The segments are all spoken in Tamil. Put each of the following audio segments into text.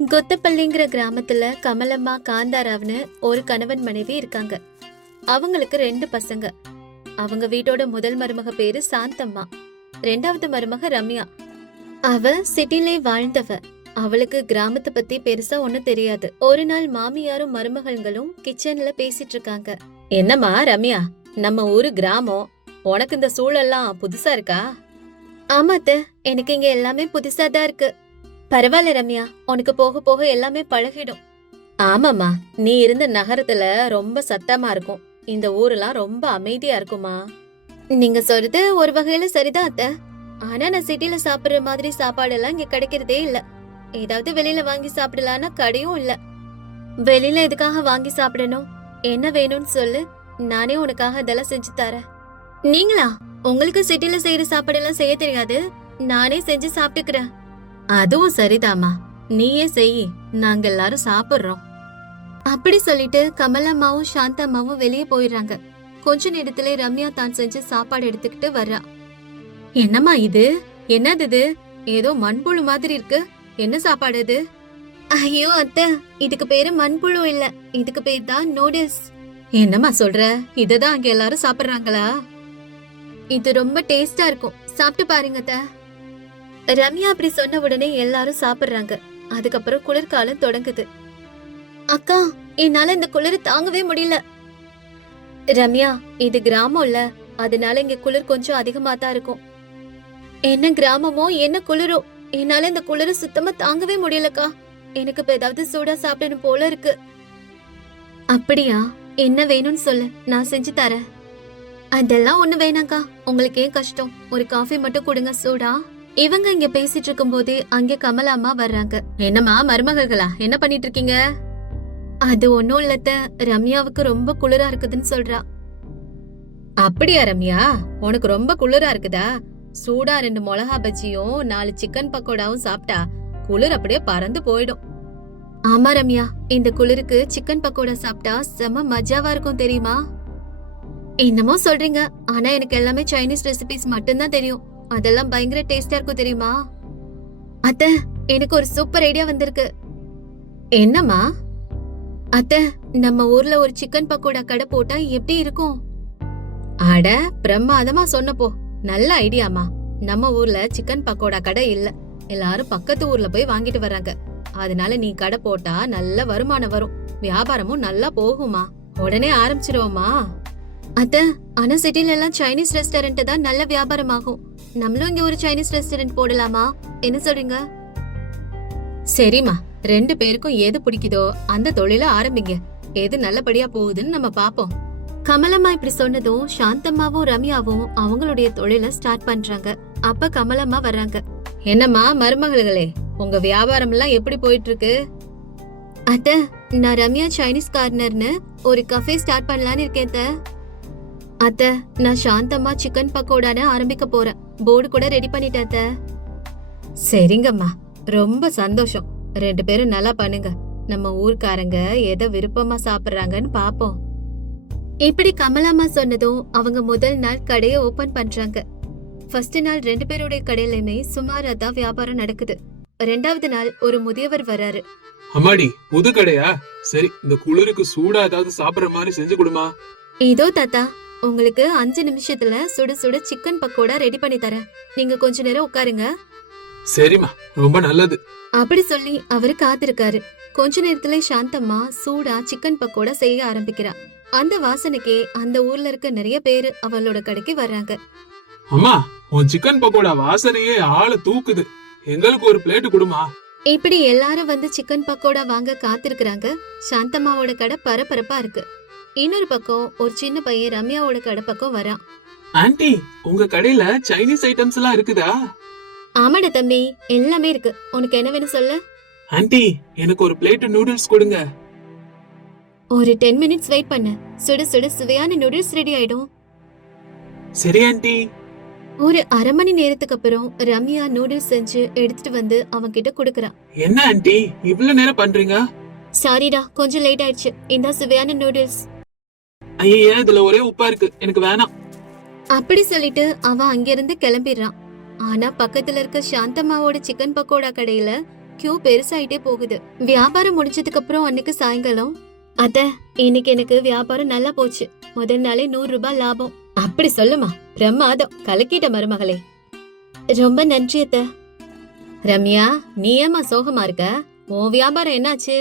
கொத்தப்பள்ளிங்கிற கிராமத்துல கமலம்மா காந்தாராவ்னு ஒரு கணவன் மனைவி இருக்காங்க. அவங்களுக்கு 2 பசங்க. அவங்க வீட்டோட முதல் மருமக பேரு சாந்தம்மா, 2வது மருமக ரம்யா. அவ சிட்டிலே வாழ்ந்தவ. அவளுக்கு கிராமத்தை பத்தி பெருசா ஒண்ணும் தெரியாது. ஒரு நாள் மாமியாரும் மருமகள்களும் கிச்சன்ல பேசிட்டு இருக்காங்க. என்னம்மா ரம்யா, நம்ம ஊரு கிராமம், உனக்கு இந்த சூழல்லாம் புதுசா இருக்கா? ஆமாத்த, எனக்கு இங்க எல்லாமே புதுசா தான் இருக்கு. பரவாயில்ல ரம்யா, உனக்கு போக போக எல்லாமே பழகிடும். ஆமாமா, நீ இருந்த நகரத்துல ரொம்ப சத்தமா இருக்கும், இந்த ஊரெல்லாம் ரொம்ப அமைதியா இருக்குமா. நீங்க சொல்றது ஒரு வகையில சரிதான் அத்த. ஆனா நான் சிட்டில சாப்பிடுற மாதிரி சாப்பாடு எல்லாம் இங்க கிடைக்கிறதே இல்ல. ஏதாவது வெளியில வாங்கி சாப்பிடலான்னா கடையும் இல்ல. வெளியில எதுக்காக வாங்கி சாப்பிடணும்? என்ன வேணும்னு சொல்லு, நானே உனக்காக இதெல்லாம் செஞ்சு தரேன். நீங்களா? உங்களுக்கு சிட்டில செய்யற சாப்பாடு எல்லாம் செய்ய தெரியாது, நானே செஞ்சு சாப்பிட்டுக்கிறேன். அதுவும் சரிதாமா, நீயே செய், நாங்க எல்லாரும் சாப்பிடுறோம். அப்படி சொல்லிட்டு கமலம்மாவும் சாந்தம்மாவும் வெளியே போயிடுறாங்க. கொஞ்ச நேரத்திலே ரம்யா தான் செஞ்ச சாப்பாடு எடுத்துக்கிட்டு வர்றா. என்னம்மா இது? என்னது இது? ஏதோ மண்புழு மாதிரி இருக்கு. என்ன சாப்பாடு இது? ஐயோ அத்தை, இதுக்கு பேரு மண்புழு இல்ல, இதுக்கு பேர் தான் நூடுல்ஸ். என்னம்மா சொல்ற? இததான் அங்க எல்லாரும் சாப்பிடுறாங்களா? இது ரொம்ப டேஸ்டா இருக்கும், சாப்பிட்டு பாருங்க அத்தை. ரம்யா அப்படி சொன்ன உடனே எல்லாரும் சாப்பிடுறாங்க. அதுக்கப்புறம் குளிர்காலம் தொடங்குது. அக்கா, என்னால இந்த குளிர் தாங்கவே முடியல. ரம்யா, இது கிராமம் இல்ல, அதனால இங்க குளிர் கொஞ்சம் அதிகமா தான் இருக்கும். என்ன கிராமமோ என்ன குளிரோ, என்னால இந்த குளிர சுத்தமா தாங்கவே முடியலக்கா. எனக்கு இப்ப ஏதாவது சூடா சாப்பிடணும் போல இருக்கு. அப்படியா? என்ன வேணும்னு சொல்லு, நான் செஞ்சு தரேன். அதெல்லாம் ஒண்ணு வேணாக்கா, உங்களுக்கு ஏன் கஷ்டம்? ஒரு காஃபி மட்டும் கொடுங்க சூடா. இவங்க இங்க பேசிட்டு இருக்கும் போதே அங்க கமலாம்மா வர்றாங்க. என்னம்மா மருமகளா, என்ன பண்ணிட்டு இருக்கீங்க? அது ஒண்ணும் இல்லத்த, ரம்யாவுக்கு ரொம்ப குளிரா இருக்குதுன்னு சொல்றா. அப்படியா ரம்யா, உனக்கு ரொம்ப குளிரா இருக்குதா? சூடா 2 மிளகா பஜ்ஜியும் 4 சிக்கன் பக்கோடாவும் சாப்பிட்டா குளிர் அப்படியே பறந்து போயிடும். ஆமா ரம்யா, இந்த குளிருக்கு சிக்கன் பக்கோடா சாப்பிட்டா செம மஜாவா இருக்கும் தெரியுமா? என்னமோ சொல்றீங்க, ஆனா எனக்கு எல்லாமே சைனீஸ் ரெசிபிஸ் மட்டும்தான் தெரியும். அதெல்லாம் பயங்கர டேஸ்டா இருக்கும் தெரியுமா? அத்த, எனக்கு ஒரு சூப்பர் ஐடியா வந்திருக்கு. என்னம்மா? அத்த, நம்ம ஊர்ல ஒரு சிக்கன் பக்கோடா கடை போட்டா எப்படி இருக்கும்? அட பிரமாதமா சொன்னப்போ, நல்ல ஐடியாமா. நம்ம ஊர்ல சிக்கன் பக்கோடா கடை இல்ல, எல்லாரும் பக்கத்து ஊர்ல போய் வாங்கிட்டு வர்றாங்க. அதனால நீ கடை போட்டா நல்ல வருமானம் வரும், வியாபாரமும் நல்லா போகுமா. உடனே ஆரம்பிச்சிருவோமா? அத்த, ஆனா சிட்டில எல்லாம் சைனீஸ் ரெஸ்டாரண்ட் தான் நல்ல வியாபாரம் ஆகும். நம்மளும் இங்க ஒரு சைனீஸ் ரெஸ்டாரண்ட் போடலாமா? என்ன சொல்றீங்க? சரிம்மா, 2 பேருக்கும் எது பிடிக்குதோ அந்த தொழில ஆரம்பிங்க. எது நல்லபடியா போகுதுன்னு நம்ம பாப்போம். கமலம்மா இப்படி சொன்னதும் சாந்தம்மாவும் ரம்யாவும் அவங்களுடைய தொழில ஸ்டார்ட் பண்றாங்க. அப்ப கமலம்மா வர்றாங்க. என்னம்மா மருமகளே, உங்க வியாபாரம் எல்லாம் எப்படி போயிட்டு இருக்கு? அத்த, நான் ரம்யா சைனீஸ் கார்னர்னு ஒரு கஃபே ஸ்டார்ட் பண்ணலான்னு இருக்கேன். அத்த, நான் சாந்தம்மா சிக்கன் பக்கோடான்னு ஆரம்பிக்க போறேன். போர்டு கூட ரெடி பண்ணிட்டேன். சரிங்கம்மா, ரொம்ப சந்தோஷம். 2 பேரும் நல்லா பண்ணுங்க. நம்ம ஊர்க்காரங்க எதை விருப்பமா சாப்பிடுறாங்கன்னு பாப்போம். இப்படி கமலாமா சொன்னதும் அவங்க முதல் நாள் கடையை ஓபன் பண்றாங்க. ஃபர்ஸ்ட் நாள் 2 பேருடைய கடையிலுமே சுமாரா தான் வியாபாரம் நடக்குது. 2வது நாள் ஒரு முதியவர் வராரு. அம்மாடி, புது கடையா? சரி, இந்த குளிருக்கு சூடா ஏதாவது சாப்பிடுற மாதிரி செஞ்சு கொடுமா. இதோ தாத்தா, உங்களுக்கு 5 நிமிஷத்துல சுட சுட சிக்கன் பக்கோடா ரெடி பண்ணி தரேன். நீங்க கொஞ்ச நேரம் உட்காருங்க. சரிம்மா, ரொம்ப நல்லது. அப்படி சொல்லி அவரு காத்திருக்காரு. கொஞ்ச நேரத்துல சாந்தம்மா சூடா சிக்கன் பக்கோடா செய்ய ஆரம்பிக்கிறா. அந்த வாசனைக்கே அந்த ஊர்ல இருக்க நிறைய பேரு அவளோட கடைக்கு வர்றாங்க. அம்மா, உன் சிக்கன் பக்கோடா வாசனையே ஆள தூக்குது. எங்களுக்கு ஒரு பிளேட் கொடுமா. இப்படி எல்லாரும் வந்து சிக்கன் பக்கோடா வாங்க காத்திருக்கிறாங்க. சாந்தம்மாவோட கடை பரபரப்பா இருக்கு. இன்னொரு பக்கம் ஒரு சின்ன பையன் ரம்யாவோட கடை பக்கம் வரான். ஆன்ட்டி, உங்க கடையில சைனீஸ் ஐட்டம்ஸ் எல்லாம் இருக்குதா? ஆமாடா தம்பி, எல்லாமே இருக்கு. உனக்கு என்ன வேணும் சொல்லு. ஆன்ட்டி, எனக்கு ஒரு பிளேட் நூடுல்ஸ் கொடுங்க. ஒரு 10 மினிட்ஸ் வெயிட் பண்ணு, சுட சுட சுவையான நூடுல்ஸ் ரெடி ஆயிடும். சரி ஆன்ட்டி. ஒரு அரை மணி நேரத்துக்கு அப்புறம் ரம்யா நூடுல்ஸ் செஞ்சு எடுத்துட்டு வந்து அவன் கிட்ட குடுக்கறான். என்ன ஆன்ட்டி, இவ்வளவு நேரம் பண்றீங்க? சாரிடா, கொஞ்சம் லேட் ஆயிடுச்சு. இந்த சுவையான நூடுல்ஸ். ஐயா, இதுல ஒரே உப்பா இருக்கு, எனக்கு வேணாம். அப்படி சொல்லிட்டு அவன் அங்கிருந்து கிளம்பிடுறான். ஆனா பக்கத்துல இருக்க சாந்தம்மாவோட சிக்கன் பக்கோடா கடையில கியூ பெருசாயிட்டே போகுது. வியாபாரம் முடிஞ்சதுக்கு அப்புறம் அன்னைக்கு சாயங்காலம், அத்த இன்னைக்கு எனக்கு வியாபாரம் நல்லா போச்சு, முதல் நாளே 100 ரூபாய் லாபம். அப்படி சொல்லுமா, பிரமாதம், கலக்கிட்ட மருமகளே. ரொம்ப நன்றி அத்த. ரம்யா, நீ ஏமா சோகமா இருக்க? உன் வியாபாரம் என்னாச்சு?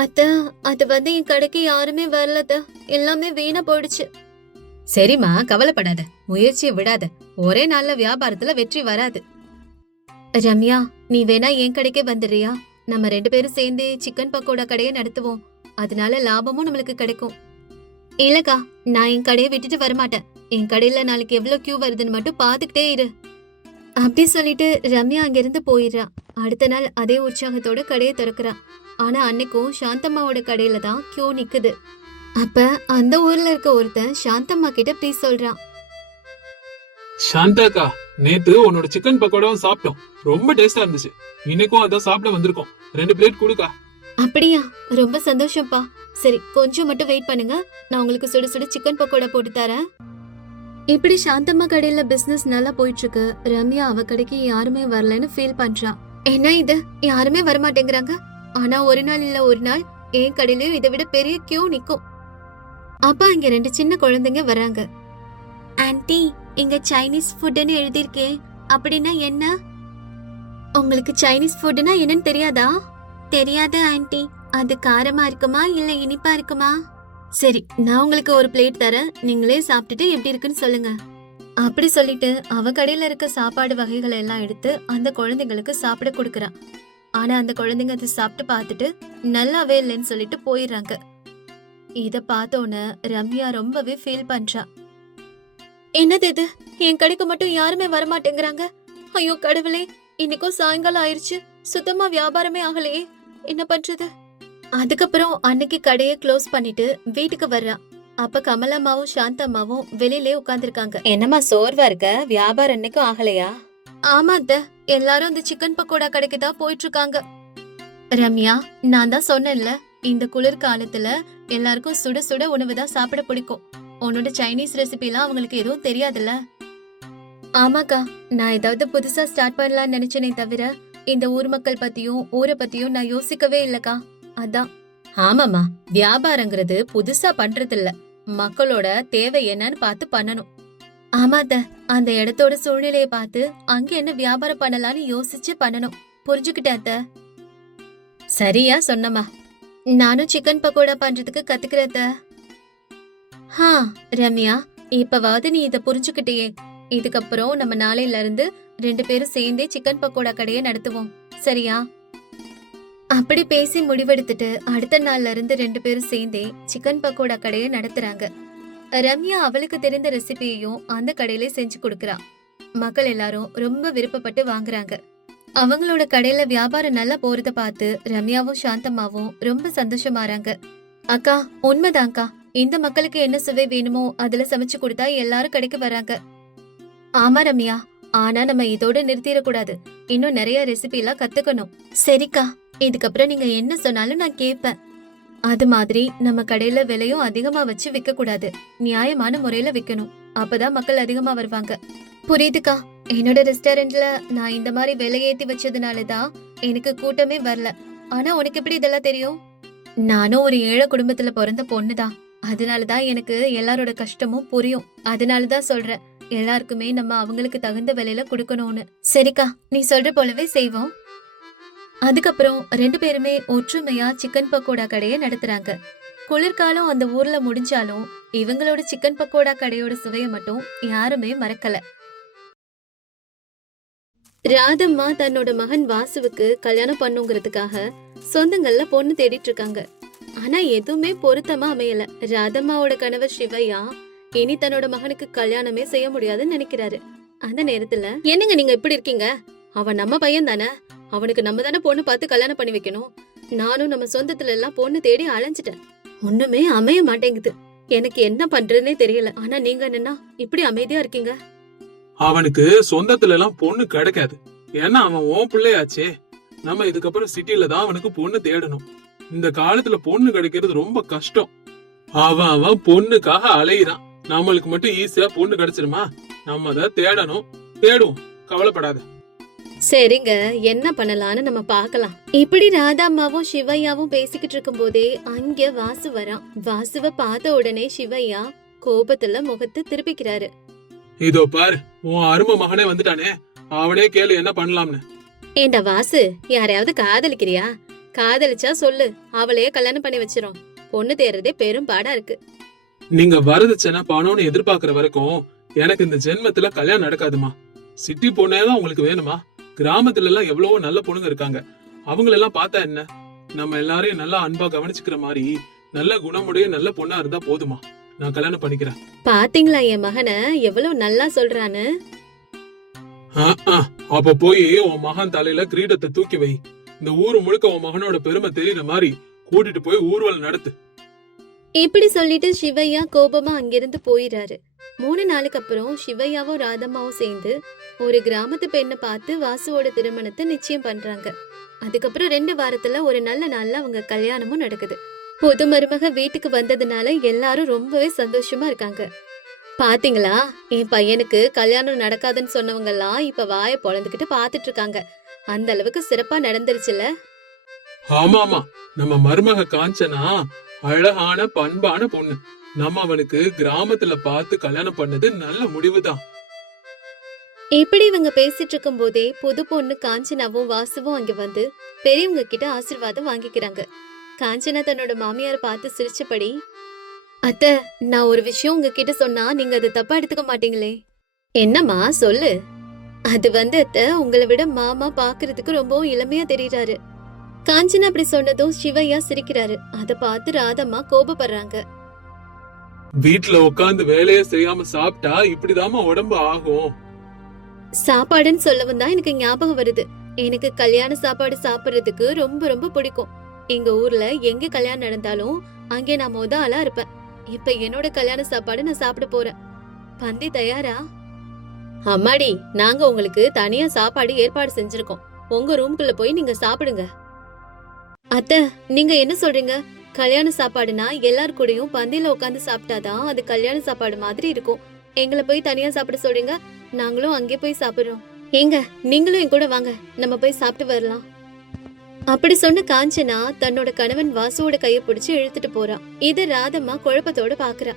அத்த அது வந்து என் கடைக்கு யாருமே வரலத, எல்லாமே வீணா போயிடுச்சு. சரிம்மா, கவலைப்படாத, முயற்சியை விடாத, ஒரே நாள்ல வியாபாரத்துல வெற்றி வராது. ரம்யா, நீ வேணா என் கடைக்கே வந்துடுறியா? நம்ம 2 பேரும் சேர்ந்து சிக்கன் பக்கோடா கடையை நடத்துவோம், அதனால லாபமும் நம்மளுக்கு கிடைக்கும். இல்லக்கா, நான் என் கடையை விட்டுட்டு வரமாட்டேன். என் கடையில நாளைக்கு எவ்வளவு கியூ வருதுன்னு மட்டும் பாத்துக்கிட்டே இரு. அப்படி சொல்லிட்டு ரம்யா அங்கிருந்து போயிடுறா. அடுத்த நாள் அதே உற்சாகத்தோட கடையை திறக்கிறா. ஆனா அன்னைக்கும் சாந்தம்மாவோட கடையில தான் கியூ நிக்குது. அப்ப அந்த ஊர்ல இருக்க ஒருத்தன் சாந்தம்மா கிட்ட இப்படி சொல்றான். சாந்தாக்கா, நேத்து உன்னோட சிக்கன் பக்கோடாவும் சாப்பிட்டோம், ரொம்ப டேஸ்டா இருந்துச்சு. இன்னைக்கும் அதான் சாப்பிட வந்திருக்கோம், 2 பிளேட் கொடுக்கா. அப்படியா, ரொம்ப சந்தோஷம்ப்பா. சரி, கொஞ்சம் மட்டும் வெயிட் பண்ணுங்க, நான் உங்களுக்கு சுட சுட சிக்கன் பக்கோடா போட்டு தரேன். இப்படி சாந்தம்மா கடையில பிசினஸ் நல்லா போயிட்டு இருக்கு. ரம்யா அவ கடைக்கு யாருமே வரலன்னு ஃபீல் பண்றா. என்ன இது, யாருமே வரமாட்டேங்கிறாங்க. ஆனா ஒரு நாள் இல்ல ஒரு நாள் என் கடையிலயும் இதை விட பெரிய கியூ நிக்கும். அப்ப அங்க 2 சின்ன குழந்தைங்க வராங்க. ஆன்ட்டி, இங்க சைனீஸ் ஃபுட்னு எழுதிருக்கே, அப்படின்னா என்ன? உங்களுக்கு சைனீஸ் ஃபுட்னா என்னன்னு தெரியாதா? தெரியாது ஆன்ட்டி, அது காரமா இருக்குமா இல்ல இனிப்பா இருக்குமா? சரி, நான் உங்களுக்கு ஒரு பிளேட் தரேன், நீங்களே சாப்பிட்டுட்டு எப்படி இருக்குன்னு சொல்லுங்க. அப்படி சொல்லிட்டு அவ கடையில இருக்க சாப்பாடு வகைகள் எல்லாம் எடுத்து அந்த குழந்தைங்களுக்கு சாப்பிட கொடுக்கறா. ஆனா அந்த குழந்தைங்க அதை சாப்பிட்டு பார்த்துட்டு நல்லாவே இல்லைன்னு சொல்லிட்டு போயிடுறாங்க. இத பார்த்தோன்னு ரம்யா ரொம்பவே ஃபீல் பண்றா. என்னது இது, என் கடைக்கு மட்டும் யாருமே வரமாட்டேங்கிறாங்க. ஐயோ கடவுளே, இன்னைக்கும் சாயங்காலம் ஆயிருச்சு, சுத்தமா வியாபாரமே ஆகலையே, என்ன பண்றது? அதுக்கப்புறம் அன்னைக்கு கடையை க்ளோஸ் பண்ணிட்டு வீட்டுக்கு வர்றா. அப்ப கமலம்மாவும் சாந்தம்மாவும் வெளியிலே உட்கார்ந்துருக்காங்க. என்னம்மா சோர்வா இருக்க, வியாபாரம் இன்னைக்கும் ஆகலையா? ஆமா அத்த, எல்லாரும் இந்த சிக்கன் பக்கோடா கடைக்கு தான் போயிட்டு இருக்காங்க. ரம்யா, நான் தான் சொன்னேன்ல, இந்த குளிர் காலத்துல எல்லாருக்கும் சுட சுட உணவு தான் சாப்பிட பிடிக்கும். உன்னோட சைனீஸ் ரெசிபி எல்லாம் அவங்களுக்கு எதுவும் தெரியாதுல்ல. ஆமாக்கா, நான் ஏதாவது புதுசா ஸ்டார்ட் பண்ணலாம்னு நினைச்சேனே தவிர இந்த ஊர் மக்கள் பத்தியும் ஊரை பத்தியும் நான் யோசிக்கவே இல்லக்கா, அதான். ஆமாமா, வியாபாரங்கிறது புதுசா பண்றது இல்ல, மக்களோட தேவை என்னன்னு பார்த்து பண்ணணும். ஆமாத, அந்த இடத்தோட சூழ்நிலையை பார்த்து அங்க என்ன வியாபாரம் பண்ணலாம்னு யோசிச்சு பண்ணணும். புரிஞ்சுக்கிட்ட? சரியா சொன்னமா, நானும் சிக்கன் பக்கோடா பண்றதுக்கு கத்துக்கிறத. ஹா ரம்யா, இப்பவாவது நீ இத புரிஞ்சுக்கிட்டியே. இதுக்கப்புறம் நம்ம நாளையில இருந்து 2 பேரும் சேர்ந்தே சிக்கன் பக்கோடா கடையை நடத்துவோம், சரியா? அப்படி பேசி முடிவெடுத்துட்டு அடுத்த நாள்ல இருந்து 2 பேரும் சேர்ந்தே சிக்கன் பக்கோடா கடையை நடத்துறாங்க. ரம்யா அவளுக்கு தெரிந்த ரெசிபியையும் அந்த கடையில செஞ்சு கொடுக்கறா. மக்கள் எல்லாரும் ரொம்ப விருப்பப்பட்டு வாங்குறாங்க. அவங்களோட கடையில வியாபாரம் நல்லா போறத பார்த்து ரம்யாவும் சாந்தம்மாவும் ரொம்ப சந்தோஷமாறாங்க. அக்கா, உண்மைதான்க்கா, இந்த மக்களுக்கு என்ன சுவை வேணுமோ அதுல சமைச்சு கொடுத்தா எல்லாரும் கடைக்கு வராங்க. ஆமா ரம்யா, ஆனா நம்ம இதோட நிறுத்திடக்கூடாது, இன்னும் நிறைய ரெசிபி எல்லாம் கத்துக்கணும். சரிக்கா, இதுக்கப்புறம் நீங்க என்ன சொன்னாலும் நான் கேட்பேன். அது மாதிரி நம்ம கடையில விலையும் அதிகமா வச்சு விற்க கூடாது, நியாயமான முறையில விற்கணும், அப்பதான் மக்கள் அதிகமா வருவாங்க. புரியுதுக்கா, என்னோட ரெஸ்டாரண்ட்ல நான் இந்த மாதிரி விலை ஏத்தி வச்சதுனாலதான் எனக்கு கூட்டமே வரல. ஆனா உனக்கு எப்படி இதெல்லாம் தெரியும்? நானும் ஒரு ஏழை குடும்பத்துல பிறந்த பொண்ணுதான், அதனாலதான் எனக்கு எல்லாரோட கஷ்டமும் புரியும். அதனாலதான் சொல்றேன், எல்லாருக்குமே நம்ம அவங்களுக்கு தகுந்த விலையில கொடுக்கணும்னு. சரிக்கா, நீ சொல்ற போலவே செய்வோம். அதுக்கப்புறம் 2 பேருமே ஒற்றுமையா சிக்கன் பக்கோடா கடையை நடத்துறாங்க. குளிர்காலம் அந்த ஊர்ல முடிஞ்சாலும் இவங்களோட சிக்கன் பக்கோடா கடையோட சுவைய மட்டும் யாருமே மறக்கல. ராதம்மா தன்னோட மகன் வாசுவுக்கு கல்யாணம் பண்ணுங்கிறதுக்காக சொந்தங்கள்ல பொண்ணு தேடிட்டு இருக்காங்க. ஆனா எதுவுமே பொருத்தமா அமையல. ராதம்மாவோட கணவர் சிவையா இனி தன்னோட மகனுக்கு கல்யாணமே செய்ய முடியாதுன்னு நினைக்கிறாரு. அந்த நேரத்துல, என்னங்க நீங்க இப்படி இருக்கீங்க, அவன் நம்ம பையன் தானே, அவனுக்கு நம்ம தானே பொண்ணு பார்த்து கல்யாணம் பண்ணி வைக்கணும். நானும் நம்ம சொந்தத்துல எல்லாம் பொண்ணு தேடி அலைஞ்சிட்டேன், ஒண்ணுமே அமைய மாட்டேங்குது, எனக்கு என்ன பண்றதுன்னே தெரியல. ஆனா நீங்க என்னன்னா இப்படி அமைதியா இருக்கீங்க? அவனுக்கு சொந்தத்துல எல்லாம் பொண்ணு கிடைக்காது, ஏன்னா அவன் உன் பிள்ளையாச்சே. நம்ம இதுக்கப்புறம் சிட்டில தான் அவனுக்கு பொண்ணு தேடணும். இந்த காலத்துல பொண்ணு கிடைக்கிறது ரொம்ப கஷ்டம். அவன் பொண்ணுக்காக அலையிறான், நம்மளுக்கு மட்டும் ஈஸியா பொண்ணு கிடைச்சிருமா? நம்ம தான் தேடணும், தேடுவோம், கவலைப்படாத. சரிங்க, என்ன பண்ணலாம்னு நம்ம பார்க்கலாம். இப்படி ராதாம்மாவும் சிவையாவும் பேசிக்கிட்டு இருக்கும் போதே அங்க வாசு வரான். வாசுவ பார்த்த உடனே சிவையா கோபத்துல முகத்தை திருப்பிக்கிறாரு. இதோ பாரு, உன் அருமை மகனே வந்துட்டானே, அவனே கேளு என்ன பண்ணலாம்னு. ஏண்டா வாசு, யாரையாவது காதலிக்கிறியா? காதலிச்சா சொல்லு, அவளையே கல்யாணம் பண்ணி வச்சிரும். பொண்ணு தேர்றதே பெரும் பாடா இருக்கு. நீங்க வரதட்சணை பணம்னு எதிர்பார்க்கிற வரைக்கும் எனக்கு இந்த ஜென்மத்துல கல்யாணம் நடக்காதுமா. சிட்டி பொண்ணேதான் உங்களுக்கு வேணுமா? கிராமத்துல எல்லாம் எவ்வளவோ நல்ல பொண்ணுங்க இருக்காங்க. அவங்களெல்லாம் பார்த்தா என்ன? நம்ம எல்லாரையும் நல்லா அன்பா கவனிச்சுக்கிற மாதிரி நல்ல குணமுடைய நல்ல பொண்ணா இருந்தா போதுமா. நான் கல்யாணம் பண்ணிக்கிறேன். பாத்தீங்களா என் மகனை எவ்வளவு நல்லா சொல்றான்னு? அப்ப போய் உன் மகன் தலையில கிரீடத்தை தூக்கி வை. இந்த ஊரு முழுக்க உன் மகனோட பெருமை தெரியற மாதிரி கூட்டிட்டு போய் ஊர்வலம் நடத்து. இப்படி சொல்லிட்டு சிவையா கோபமா அங்கிருந்து போயிடுறாரு. 3 நாளுக்கு அப்புறம் சிவையாவும் ராதம்மாவும் சேர்ந்து ஒரு கிராமத்து பெண்ணை பார்த்து வாசுவோட திருமணத்தை நிச்சயம் பண்றாங்க. அதுக்கப்புறம் 2 வாரத்துல ஒரு நல்ல நாள்ல அவங்க கல்யாணமும் நடக்குது. புது மருமக வீட்டுக்கு வந்ததுனால எல்லாரும் ரொம்பவே சந்தோஷமா இருக்காங்க. பாத்தீங்களா, என் பையனுக்கு கல்யாணம் நடக்காதுன்னு சொன்னவங்க எல்லாம் இப்ப வாயை பொளந்துக்கிட்டு பாத்துட்டு இருக்காங்க. அந்த அளவுக்கு சிறப்பா நடந்துருச்சுல. ஆமா ஆமா, நம்ம மருமக காஞ்சனா அழகான பண்பான பொண்ணு. நம்ம அவனுக்கு கிராமத்துல பார்த்து கல்யாணம் பண்ணது நல்ல முடிவுதான். இப்படி இவங்க பேசிட்டு இருக்கும் போதே புது பொண்ணு காஞ்சனாவும் வாசுவும் அங்க வந்து பெரியவங்க கிட்ட ஆசீர்வாதம் வாங்கிக்கிறாங்க. காஞ்சனா தன்னோட மாமியார பார்த்து சிரிச்சபடி, அத்த, நான் ஒரு விஷயம் உங்ககிட்ட சொன்னா நீங்க அதை தப்பா எடுத்துக்க மாட்டீங்களே? என்னம்மா சொல்லு. அது வந்து அத்த, உங்களை விட மாமா பாக்குறதுக்கு ரொம்பவும் இளமையா தெரியறாரு. காஞ்சனா அப்படி சொன்னதும் சிவையா சிரிக்கிறாரு. அத பார்த்து ராதம்மா கோபப்படுறாங்க. வீட்டுல உட்கார்ந்து வேலையே செய்யாம சாப்பிட்டா இப்படிதாம்மா உடம்பு ஆகும். சாப்பாடுன்னு சொல்லவும் தான் எனக்கு ஞாபகம் வருது. எனக்கு கல்யாண சாப்பாடு சாப்பிடுறதுக்கு ரொம்ப ரொம்ப பிடிக்கும். எங்க ஊர்ல எங்க கல்யாணம் நடந்தாலும் அங்கே நான் முத ஆளா இருப்பேன். இப்ப என்னோட கல்யாண சாப்பாடு நான் சாப்பிட போறேன். பந்தி தயாரா? அம்மாடி, நாங்க உங்களுக்கு தனியா சாப்பாடு ஏற்பாடு செஞ்சிருக்கோம். உங்க ரூம்குள்ள போய் நீங்க சாப்பிடுங்க. அத்த, நீங்க என்ன சொல்றீங்க? கல்யாண சாப்பாடுனா எல்லார் கூடயும் பந்தியில உட்காந்து சாப்பிட்டாதான் அது கல்யாண சாப்பாடு மாதிரி இருக்கும். எங்களை போய் தனியா சாப்பிட சொல்றீங்க? நாங்களும் அங்கே போய் சாப்பிடுறோம். ஏங்க, நீங்களும் என் கூட வாங்க, நம்ம போய் சாப்பிட்டு வரலாம். அப்படி சொன்ன காஞ்சனா தன்னோட கணவன் வாசுவோட கைய பிடிச்சு இழுத்துட்டு போறா. இத ராதம்மா குழப்பத்தோட பாக்குறா.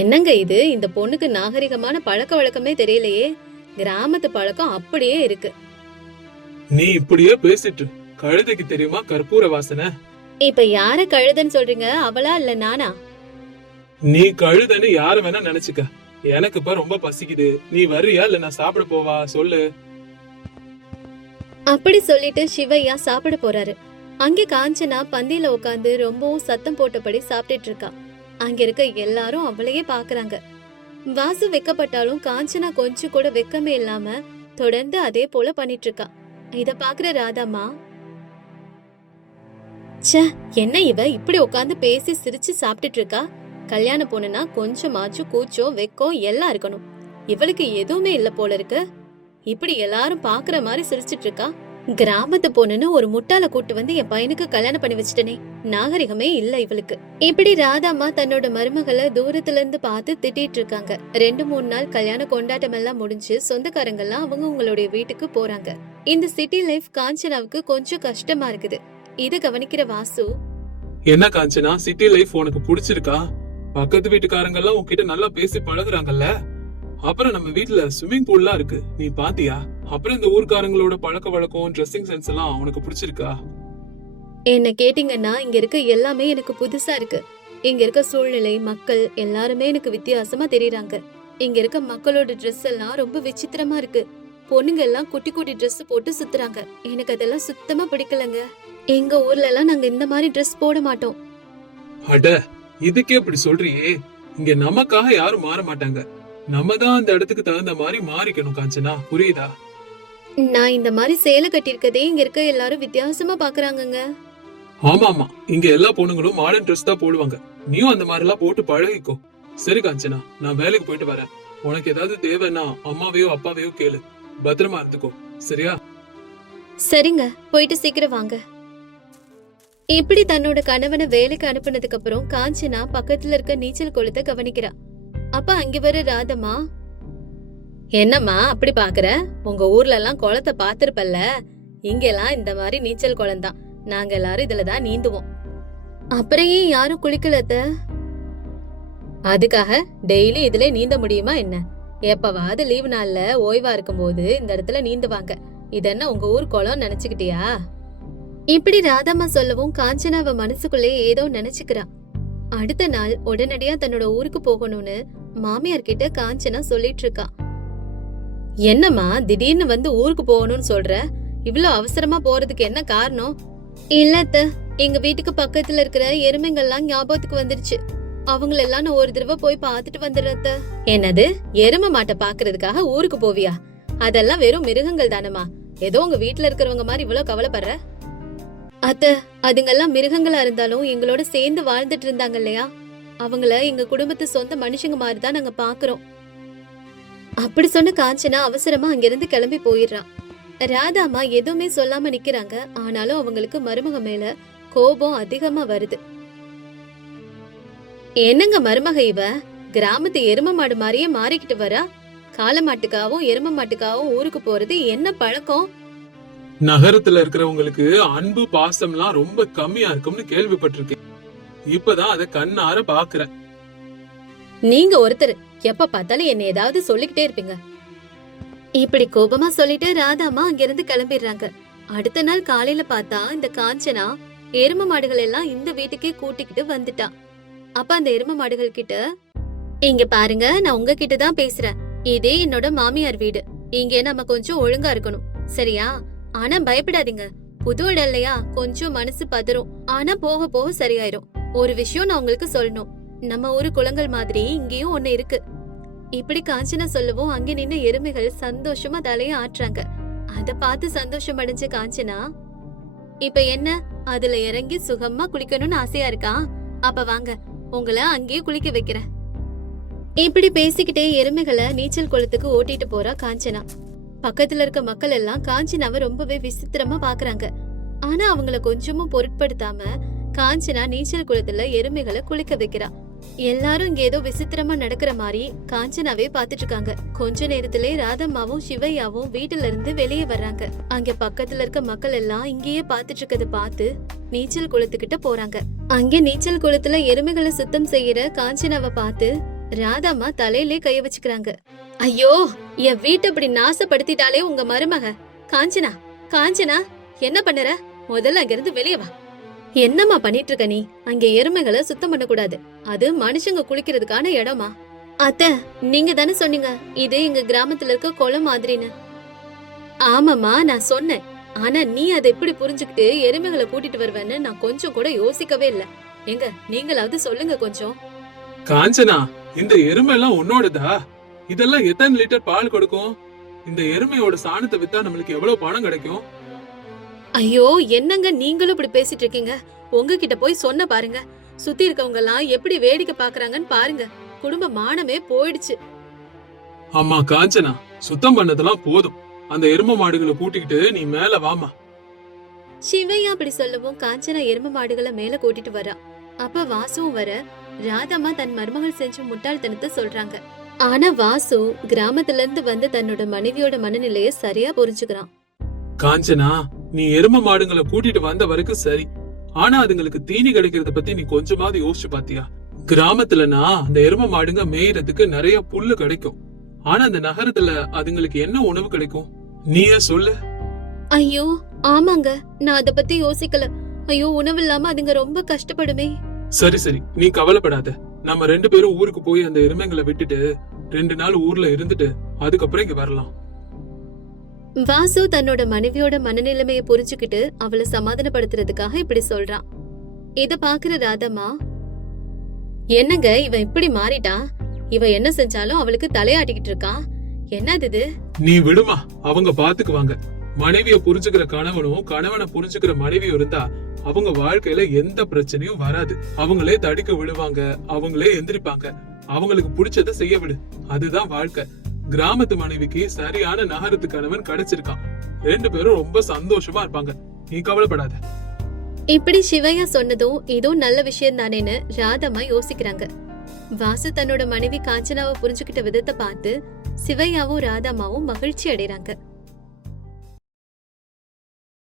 என்னங்க இது, இந்த பொண்ணுக்கு நாகரிகமான பழக்க வழக்கமே தெரியலையே. கிராமத்து பழக்கம் அப்படியே இருக்கு. நீ இப்படியே பேசிட்டு, கழுதைக்கு தெரியுமா கற்பூர வாசனை? இப்ப யார கழுதன்னு சொல்றீங்க? அவளா இல்ல நானா? நீ கழுதன்னு யார வேணா நினைச்சுக்க. எனக்கு இப்ப ரொம்ப பசிக்குது. நீ வர்றியா இல்ல நான் சாப்பிட போவா சொல்லு. அப்படி சொல்லிட்டு சிவையா சாப்பிட போறாரு. அங்கே காஞ்சனா பந்தியில உட்காந்து ரொம்பவும் சத்தம் போட்டபடி சாப்பிட்டுட்டு இருக்கா. அங்க இருக்க எல்லாரும் அவளையே பாக்குறாங்க. வாசு வெக்கப்பட்டாலும் காஞ்சனா கொஞ்சம் கூட வெக்கமே இல்லாம தொடர்ந்து அதே போல பண்ணிட்டு இருக்கா. இத பாக்குற ராதாம்மா, ச்சே, என்ன இவ இப்படி உட்காந்து பேசி சிரிச்சு சாப்பிட்டுட்டு இருக்கா? கல்யாண பொண்ணுனா கொஞ்சமாச்சும் கூச்சம் வெக்கம் எல்லாம் இருக்கணும். இவளுக்கு எதுவுமே இல்ல போல இருக்கு. இப்படி எல்லாரும் பாக்குற மாதிரி சிரிச்சிட்டு இருக்கா. கிராமத்து பொண்ணுன்னு ஒரு முட்டாள கூட்டு வந்து என் பையனுக்கு கல்யாணம் பண்ணி வச்சுட்டனே. நாகரிகமே இல்ல இவளுக்கு. இப்படி ராதாம்மா தன்னோட மருமகளை தூரத்துல இருந்து பார்த்து திட்டிட்டு இருக்காங்க. 2-3 நாள் கல்யாண கொண்டாட்டம் எல்லாம் முடிஞ்சு சொந்தக்காரங்க எல்லாம் அவங்களுடைய வீட்டுக்கு போறாங்க. இந்த சிட்டி லைஃப் காஞ்சனாவுக்கு கொஞ்சம் கஷ்டமா இருக்குது. இத கவனிக்கிற வாசு, என்ன காஞ்சனா, சிட்டி லைஃப் உனக்கு பிடிச்சிருக்கா? பக்கத்து வீட்டுக்காரங்க எல்லாம் உன்கிட்ட நல்லா பேசி பழகுறாங்கல்ல. அப்புறம் நம்ம வீட்டுல ஸ்விம்மிங் பூல்லாம் இருக்கு, நீ பாத்தியா? அப்புறம் இந்த ஊர்க்காரங்களோட பழக்க வழக்கம், ட்ரெஸ்ஸிங் சென்ஸ் எல்லாம் உனக்கு பிடிச்சிருக்கா? என்ன கேட்டீங்கன்னா இங்க இருக்க எல்லாமே எனக்கு புதுசா இருக்கு. இங்க இருக்க சூழ்நிலை, மக்கள் எல்லாருமே எனக்கு வித்தியாசமா தெரியறாங்க. இங்க இருக்க மக்களோட ட்ரெஸ் எல்லாம் ரொம்ப விசித்திரமா இருக்கு. பொண்ணுங்க எல்லாம் குட்டி குட்டி ட்ரெஸ் போட்டு சுத்துறாங்க. எனக்கு அதெல்லாம் சுத்தமா பிடிக்கலங்க. எங்க ஊர்ல எல்லாம் நாங்க இந்த மாதிரி ட்ரெஸ் போட மாட்டோம். அட, இதுக்கே இப்படி சொல்றியே? இங்க நமக்காக யாரும் மாற மாட்டாங்க. நம்ம தான் அந்த இடத்துக்கு தகுந்த மாதிரி மாறிக்கணும் காஞ்சனா, புரியுதா? நான் இந்த மாதிரி சேலை கட்டிருக்கதே இங்க இருக்க எல்லாரும் வித்தியாசமா பாக்குறாங்கங்க. ஆமா ஆமா, இங்க எல்லா பொண்ணுங்களும் மாடர்ன் ட்ரெஸ் தான் போடுவாங்க. நீயும் அந்த மாதிரி எல்லாம் போட்டு பழகிக்கோ. சரி காஞ்சனா, நான் வேலைக்கு போயிட்டு வரேன். உனக்கு ஏதாவது தேவைன்னா அம்மாவையோ அப்பாவையோ கேளு. பத்திரமா இருந்துக்கோ, சரியா? சரிங்க, போயிட்டு சீக்கிரம் வாங்க. இப்படி தன்னோட கணவனை வேலைக்கு அனுப்புனதுக்கு அப்புறம் காஞ்சனா பக்கத்துல இருக்க நீச்சல் குளத்தை கவனிக்கிறா. அப்ப அங்க வர ராதம்மா, என்னம்மா அப்படி பாக்குற? உங்க ஊர்ல எல்லாம் குளத்தை பாத்திருப்பல்ல, இங்கெல்லாம் இந்த மாதிரி நீச்சல் குளம் தான். நாங்க எல்லாரும் இதுலதான் நீந்துவோம். அப்புறம் ஏன் யாரும் குளிக்கல அத்தை? அதுக்காக டெய்லி இதுல நீந்த முடியுமா என்ன? எப்பவாவது லீவு நாள்ல ஓய்வா இருக்கும்போது இந்த இடத்துல நீந்துவாங்க. இது என்ன உங்க ஊர் குளம் நினைச்சுக்கிட்டியா? இப்படி ராதாம்மா சொல்லவும் காஞ்சனா அவ மனசுக்குள்ளே ஏதோ நினைச்சுக்கிறா. அடுத்த நாள் உடனடியா தன்னோட ஊருக்கு போகணும்னு மாமியார் கிட்ட காஞ்சனா சொல்லிட்டு இருக்கா. என்னம்மா திடீர்னு வந்து ஊருக்கு போகணும்னு சொல்ற? இவ்ளோ அவசரமா போறதுக்கு என்ன காரணம்? இல்ல அத்தை, எங்க வீட்டுக்கு பக்கத்துல இருக்கிற எருமைங்கள்லாம் ஞாபகத்துக்கு வந்துருச்சு. அவங்களெல்லாம் நான் ஒரு தடவை போய் பாத்துட்டு வந்துடுறத. என்னது, எருமை மாட்டை பாக்குறதுக்காக ஊருக்கு போவியா? அதெல்லாம் வெறும் மிருகங்கள் தானம்மா. ஏதோ உங்க வீட்டுல இருக்கிறவங்க மாதிரி இவ்வளவு கவலைப்படுற? அத்த, அதுங்கெல்லாம் மிருகங்களா இருந்தாலும் எங்களோட சேர்ந்து வாழ்ந்துட்டு இருந்தாங்க இல்லையா? அவங்கள எங்க குடும்பத்து சொந்த மனுஷங்க மாதிரிதான் நாங்க பாக்குறோம். அப்படி சொன்ன காஞ்சனா அவசரமா அங்கிருந்து கிளம்பி போயிடுறான். ராதாமா எதுவுமே சொல்லாம நிக்கிறாங்க. ஆனாலும் அவங்களுக்கு மருமக மேல கோபம் அதிகமா வருது. என்னங்க மருமக இவ? கிராமத்து எரும மாடு மாதிரியே மாறிக்கிட்டு வரா. காளமாட்டுக்காவும் எரும மாட்டுக்காவும் ஊருக்கு போறது என்ன பழக்கம்? நகரத்துல இருக்கிறவங்களுக்கு அன்பு பாசம்லாம் ரொம்ப கம்மியா இருக்கும்னு கேள்விப்பட்டிருக்கேன். இப்பதான் அத கண்ணார பாக்குறேன். நீங்க ஒருத்தர் எப்ப பார்த்தாலும் என்ன ஏதாவது சொல்லிக்கிட்டே இருப்பீங்க. இப்படி கோபமா சொல்லிட்டு ராதாமா அங்கிருந்து கிளம்பிடுறாங்க. அடுத்த நாள் காலையில பார்த்தா இந்த காஞ்சனா எரும மாடுகள் எல்லாம் இந்த வீட்டுக்கே கூட்டிக்கிட்டு வந்துட்டா. அப்ப அந்த எரும மாடுகள் கிட்ட, இங்க பாருங்க, நான் உங்ககிட்ட தான் பேசுறேன். இதே என்னோட மாமியார் வீடு. இங்க நம்ம கொஞ்சம் ஒழுங்கா இருக்கணும், சரியா? ஆனா பயப்படாதீங்க. புது இடம் இல்லையா, கொஞ்சம் மனசு பதறும். ஆனா போக போக சரியாயிரும். ஒரு விஷயம் நான் உங்களுக்கு சொல்லணும். நம்ம ஊரு குளங்கள் மாதிரி இங்கேயும் ஒண்ணு இருக்கு. இப்படி காஞ்சனா சொல்லவும் அங்க நின்ன எருமைகள் சந்தோஷமா தலைய ஆட்டுறாங்க. அத பார்த்து சந்தோஷம் அடைஞ்ச காஞ்சனா, இப்ப என்ன, அதுல இறங்கி சுகமா குளிக்கணும்னு ஆசையா இருக்கா? அப்ப வாங்க, உங்களை அங்கேயே குளிக்க வைக்கிறேன். இப்படி பேசிக்கிட்டே எருமைகளை நீச்சல் குளத்துக்கு ஓட்டிட்டு போறா காஞ்சனா. பக்கத்துல இருக்க மக்கள் எல்லாம் காஞ்சனாவை ரொம்பவே விசித்திரமா பாக்குறாங்க. ஆனா அவங்கள கொஞ்சமும் பொருட்படுத்தாம காஞ்சனா நீச்சல் குளத்துல எருமைகளை குளிக்க வைக்கிறா. எல்லாரும் இங்க ஏதோ விசித்திரமா நடக்கிற மாதிரி காஞ்சனாவே பாத்துட்டு இருக்காங்க. கொஞ்ச நேரத்திலே ராதம்மாவும் சிவையாவும் வீட்டுல இருந்து வெளியே வர்றாங்க. அங்க பக்கத்துல இருக்க மக்கள் எல்லாம் இங்கேயே பாத்துட்டு இருக்கத பார்த்து நீச்சல் குளத்துக்கிட்ட போறாங்க. அங்க நீச்சல் குளத்துல எருமைகளை சுத்தம் செய்யற காஞ்சனாவை பார்த்து ராதாம்மா தலையிலே கைய வச்சுக்கிறாங்க. ஐயோ, என் வீட்டை இப்படி நாசப்படுத்திட்டாலே உங்க மருமக. காஞ்சனா, காஞ்சனா, என்ன பண்ணுற? முதல்ல அங்கிருந்து வெளியே வா. என்னம்மா பண்ணிட்டு இருக்க நீ? அங்க எருமைகளை சுத்தம் பண்ண கூடாது. அது மனுஷங்க குளிக்கிறதுக்கான இடமா? அத்தை, நீங்க தானே சொன்னீங்க இது எங்க கிராமத்துல இருக்க குளம் மாதிரின்னு. ஆமாமா, நான் சொன்னேன். ஆனா நீ அதை எப்படி புரிஞ்சுக்கிட்டு எருமைகளை கூட்டிட்டு வருவேன்னு நான் கொஞ்சம் கூட யோசிக்கவே இல்ல. எங்க நீங்களாவது சொல்லுங்க கொஞ்சம். காஞ்சனா, இந்த எருமை எல்லாம் உன்னோடதா? இதெல்லாம் எத்தனை லிட்டர் பால் கொடுக்கும்? இந்த எருமையோட சாணத்தை வித்தா நம்மளுக்கு எவ்வளவு பணம் கிடைக்கும்? ஐயோ, என்னங்க நீங்களும் இப்படி பேசிட்டு இருக்கீங்க? உங்ககிட்ட போய் சொன்ன பாருங்க. சுத்தி இருக்கவங்க எல்லாம் எப்படி வேடிக்கை பாக்குறாங்கன்னு பாருங்க. குடும்ப மானமே போயிடுச்சு. அம்மா காஞ்சனா, சுத்தம் பண்ணதெல்லாம் போதும். அந்த எரும மாடுகளை கூட்டிக்கிட்டு நீ மேல வாமா. சிவையா அப்படி சொல்லவும் காஞ்சனா எரும மாடுகளை மேல கூட்டிட்டு வரா. அப்ப வாசுவும் வர ராதாமா தன் மருமகள் செஞ்ச முட்டாள்தனத்தை சொல்றாங்க. ஆனா வாசு கிராமத்துல இருந்து வந்து தன்னோட மனைவியோட மனநிலைய சரியா புரிஞ்சுக்கிறான். காஞ்சனா, நீ எரும மாடுங்களை கூட்டிட்டு வந்த வரைக்கும் சரி. ஆனா அதுங்களுக்கு தீனி கிடைக்கிறத பத்தி நீ கொஞ்சமாவது யோசிச்சு பாத்தியா? கிராமத்துலனா அந்த எரும மாடுங்க மேயறதுக்கு நிறைய புல்லு கிடைக்கும். ஆனா அந்த நகரத்துல அதுங்களுக்கு என்ன உணவு கிடைக்கும்? நீயே சொல்லு. ஐயோ ஆமாங்க, நான் அத பத்தி யோசிக்கல. ஐயோ, உணவு இல்லாம அதுங்க ரொம்ப கஷ்டப்படுமே. சரி சரி, நீ கவலைப்படாத. நம்ம 2 பேரும் ஊருக்கு போய் அந்த எருமைங்களை விட்டுட்டு 2 நாள் ஊர்ல இருந்துட்டு அதுக்கப்புறம் இங்க வரலாம். வாசு தன்னோட மனைவியோட மனநிலைமைய புரிஞ்சுக்கிட்டு அவளை சமாதானப்படுத்துறதுக்காக இப்படி சொல்றான். இத பாக்குற ராதம்மா, என்னங்க இவன் இப்படி மாறிட்டா? இவ என்ன செஞ்சாலும் அவளுக்கு தலையாட்டிக்கிட்டு இருக்கா. என்னது இது? நீ விடுமா, அவங்க பாத்துக்குவாங்க. மனைவிய புரிஞ்சுக்கிற கணவனும் கணவனை புரிஞ்சுக்கிற மனைவியும் இருந்தா அவங்க வாழ்க்கையில எந்த பிரச்சனையும் வராது. அவங்களே தடுக்க விழுவாங்க, அவங்களே எந்திரிப்பாங்க. அவங்களுக்கு பிடிச்சத செய்ய விடு, அதுதான் வாழ்க்கை. கிராமத்து மனைவிக்கு சரியான நகரத்து கணவன் கிடைச்சிருக்கான். 2 பேரும் ரொம்ப சந்தோஷமா இருப்பாங்க. நீ கவலைப்படாத. இப்படி சிவையா சொன்னதும் இதுவும் நல்ல விஷயம் தானேன்னு ராதம்மா யோசிக்கிறாங்க. வாசு தன்னோட மனைவி காஞ்சனாவை புரிஞ்சுக்கிட்ட விதத்தை பார்த்து சிவையாவும் ராதாமாவும் மகிழ்ச்சி அடைறாங்க.